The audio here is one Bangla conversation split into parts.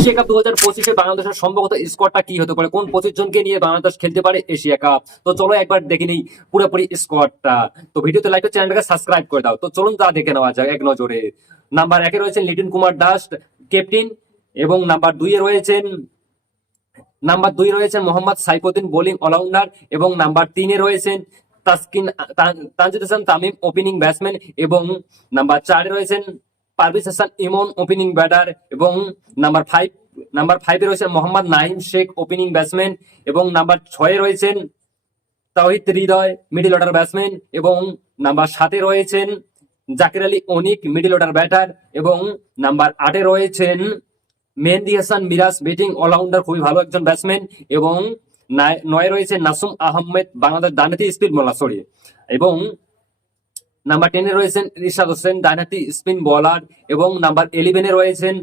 এশিয়া কাপ 2025-এ বাংলাদেশের সম্ভবত স্কোয়াডটা কি হতে পারে, কোন 25 জনকে নিয়ে বাংলাদেশ খেলতে পারে এশিয়া কাপ। তো চলো একবার দেখে নিই পুরোপুরি স্কোয়াডটা। তো ভিডিওতে লাইক করে চ্যানেলটাকে সাবস্ক্রাইব করে দাও। তো চলুন তা দেখে নেওয়া যাক এক নজরে। নাম্বার 1-এ রয়েছেন লিটন কুমার দাস ক্যাপ্টেন, এবং নাম্বার 2-এ রয়েছেন মোহাম্মদ সাইফুদ্দিন বোলিং অলরাউন্ডার, এবং নাম্বার 3-এ রয়েছেন তানজিদ হাসান তামিম ওপেনিং ব্যাটসম্যান, এবং নাম্বার 4-এ রয়েছেন পারভেজ হাসান ইমন ওপেনিং ব্যাটার, এবং নাম্বার 5-এ রয়েছেন মোহাম্মদ নাইম শেখ ওপেনিং ব্যাটসম্যান, এবং নাম্বার 6-এ রয়েছেন Towhid Hridoy middle order batsman, এবং নাম্বার 7-এ রয়েছেন জাকির আলী অনিক মিডল অর্ডার ব্যাটার, এবং নাম্বার 8-এ রয়েছেন মেহেদী হাসান মিরাজ ব্যাটিং অলরাউন্ডার, খুবই ভালো একজন ব্যাটসম্যান, এবং 9-এ রয়েছে নাসুম আহমেদ বাংলাদেশ ডানহাতি স্পিন বোলার এবং নাম্বার 10-এ রয়েছেন রিশাদ হোসেন ডানহাতি স্পিন বোলার, এবং নাম্বার 11-এ রয়েছেন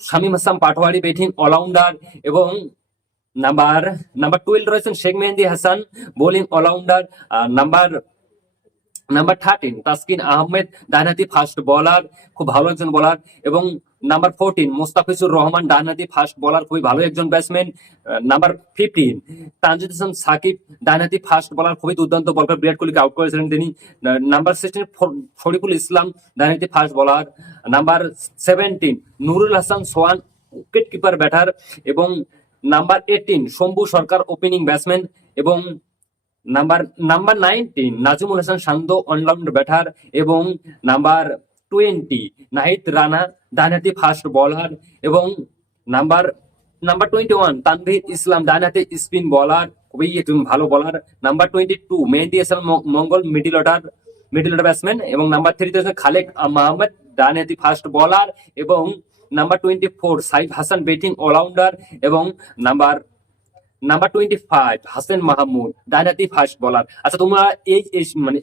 শামীম হাসান পাটোয়ারি ব্যাটিং অলরাউন্ডার, এবং নাম্বার 12 রয়েছেন Sheikh Mehedi Hasan bowling allrounder, number 13 Taskin Ahmed ডানহাতি ফাস্ট বোলার, খুব ভালো একজন বোলার, এবং নাম্বার 14 মোস্তাফিজুর রহমান ডানহাতি ফাস্ট বোলার, খুবই ভালো একজন ব্যাটসম্যান। নাম্বার 15 তানজিদ হাসান সাকিব ডানহাতি ফাস্ট বোলার, খুবই দুর্দান্ত বল করে বিরাট কোহলিকে আউট করেছিলেন তিনি। নাম্বার 16 শরীফুল ইসলাম ডানহাতি fast bowler. Number 17 Nurul Hasan Sohan wicket keeper batter, এবং number 18 Shambhu Sarkar opening batsman, এবং number 19 Nazmul Hasan Shanto allrounder batter, এবং নাম্বার 20 নাহিদ রানা ডানহাতি ফাস্ট বোলার, এবং নাম্বার 21 তানভীর ইসলাম ডানহাতি স্পিন বোলার, খুবই একজন ভালো বোলার। নাম্বার 22 মেহেদী হাসান মঙ্গল মিডল অর্ডার ব্যাটসম্যান, এবং নাম্বার 3 রয়েছে খালেক মাহমুদ ডানহাতি ফাস্ট বোলার, এবং number 24 Saif Hasan batting allrounder, এবং নাম্বার 25 হাসান মাহমুদ ডানহাতি ফাস্ট বোলার। আচ্ছা, তোমরা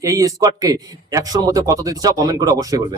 এই স্কোয়াডকে 100-র মধ্যে কত দিতে চাও কমেন্ট করে অবশ্যই বলবে।